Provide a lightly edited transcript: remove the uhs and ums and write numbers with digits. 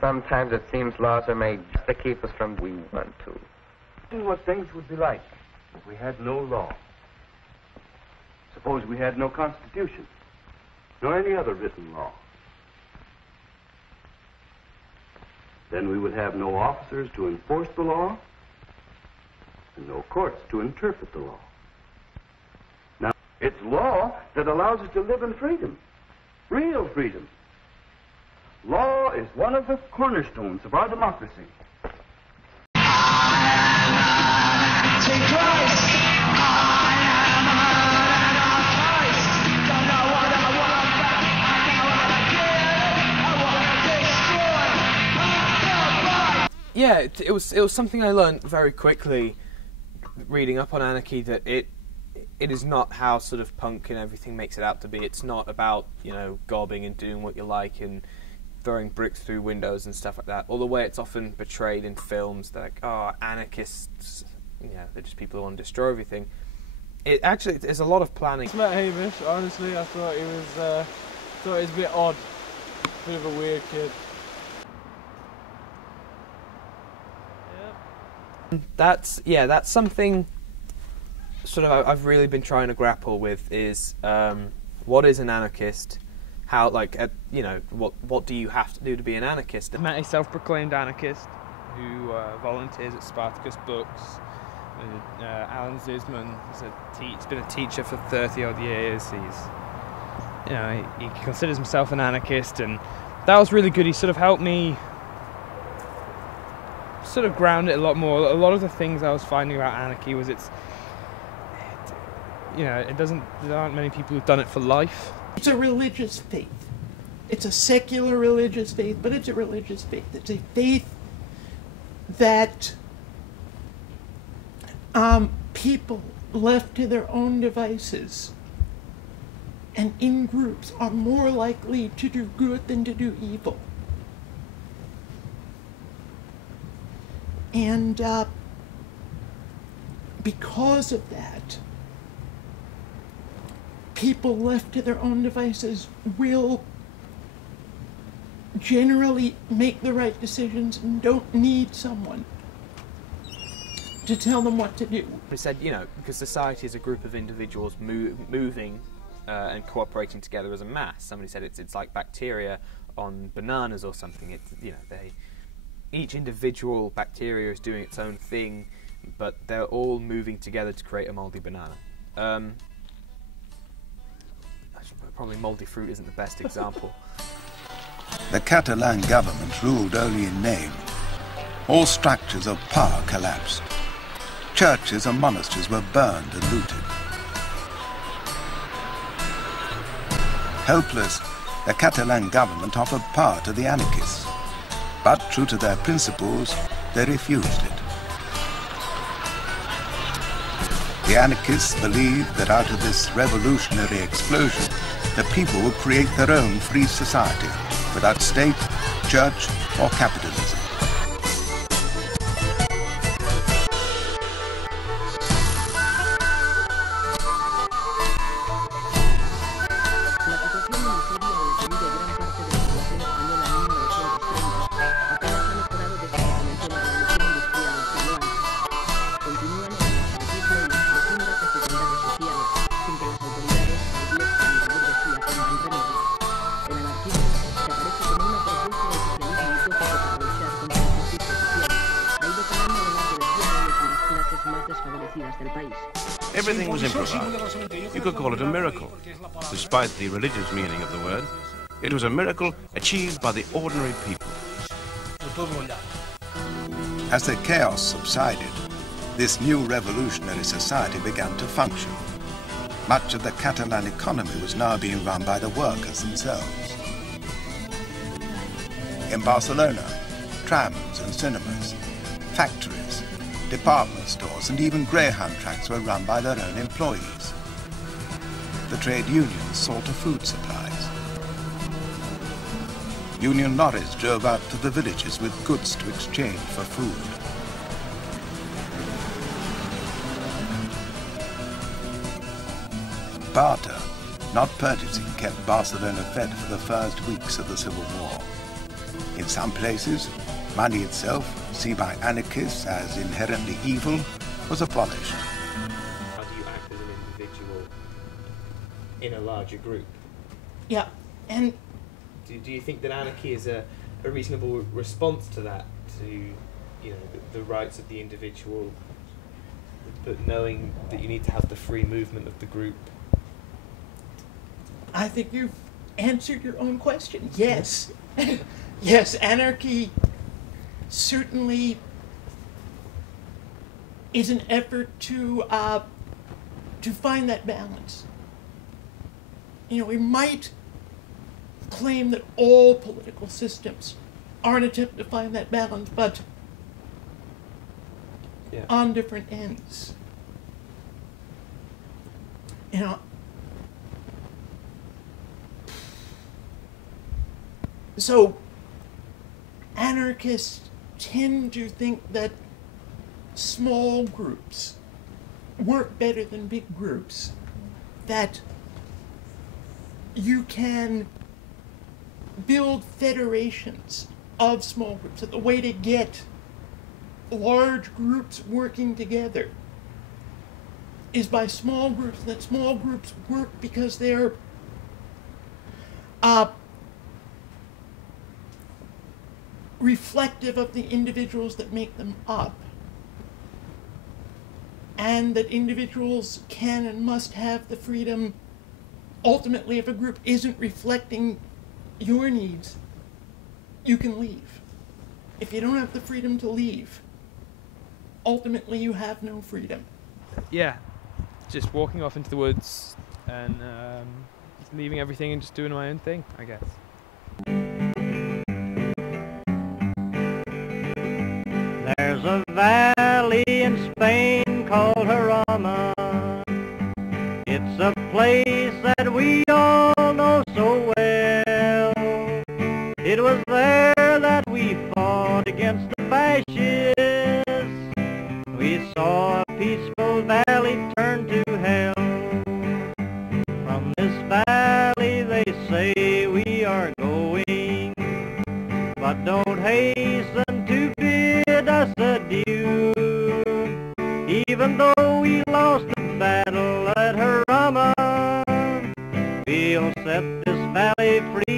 Sometimes it seems laws are made just to keep us from we want to. Imagine what things would be like if we had no law. Suppose we had no constitution, nor any other written law. Then we would have no officers to enforce the law, and no courts to interpret the law. Now, it's law that allows us to live in freedom, real freedom. Law is one of the cornerstones of our democracy. Yeah, it was something I learned very quickly reading up on Anarchy, that it is not how sort of punk and everything makes it out to be. It's not about, you know, gobbing and doing what you like and throwing bricks through windows and stuff like that. Or the way it's often portrayed in films, they're like, oh, anarchists, you know, they're just people who want to destroy everything. It actually, there's a lot of planning. I met Hamish, honestly, I thought he was a bit odd, bit of a weird kid. That's something sort of I've really been trying to grapple with, is what is an anarchist? How, like, you know, what do you have to do to be an anarchist? I met a self-proclaimed anarchist who volunteers at Spartacus Books. Alan Zisman he's been a teacher for 30-odd years. He considers himself an anarchist, and that was really good. He sort of helped me sort of ground it a lot more. A lot of the things I was finding about anarchy was there aren't many people who've done it for life. It's a religious faith. It's a secular religious faith, but it's a religious faith. It's a faith that people left to their own devices and in groups are more likely to do good than to do evil. And because of that, people left to their own devices will generally make the right decisions and don't need someone to tell them what to do. He said, you know, because society is a group of individuals moving and cooperating together as a mass. Somebody said it's like bacteria on bananas or something. It's, you know, each individual bacteria is doing its own thing, but they're all moving together to create a mouldy banana. Probably mouldy fruit isn't the best example. The Catalan government ruled only in name. All structures of power collapsed. Churches and monasteries were burned and looted. Helpless, the Catalan government offered power to the anarchists. But true to their principles, they refused it. The anarchists believed that out of this revolutionary explosion, the people would create their own free society without state, church, or capitalism. Everything was improvised. You could call it a miracle. Despite the religious meaning of the word, it was a miracle achieved by the ordinary people. As the chaos subsided, this new revolutionary society began to function. Much of the Catalan economy was now being run by the workers themselves. In Barcelona, trams and cinemas, factories, department stores and even greyhound tracks were run by their own employees. The trade unions saw to food supplies. Union lorries drove out to the villages with goods to exchange for food. Barter, not purchasing, kept Barcelona fed for the first weeks of the Civil War. In In some places, money itself, seen by anarchists as inherently evil, was abolished. How do you act as an individual in a larger group? Yeah, and Do you think that anarchy is a reasonable response to that, to, you know, the rights of the individual, but knowing that you need to have the free movement of the group? I think you've answered your own question. Yes. Yes, anarchy certainly is an effort to find that balance. You know, we might claim that all political systems are an attempt to find that balance, but Yeah. on different ends. You know, so anarchists tend to think that small groups work better than big groups, that you can build federations of small groups, that the way to get large groups working together is by small groups, that small groups work because they're reflective of the individuals that make them up, and that individuals can and must have the freedom. Ultimately, if a group isn't reflecting your needs, you can leave. If you don't have the freedom to leave, ultimately you have no freedom. Yeah, just walking off into the woods and just leaving everything and just doing my own thing, I guess. There's a valley in Spain called Jarama. It's a place that we all know so well. It was there that we fought against the fascists. We saw a peaceful valley turn to hell. From this valley they say we are going, but don't hasten to bid us adieu. Even though we lost the battle at Jarama, we'll set this valley free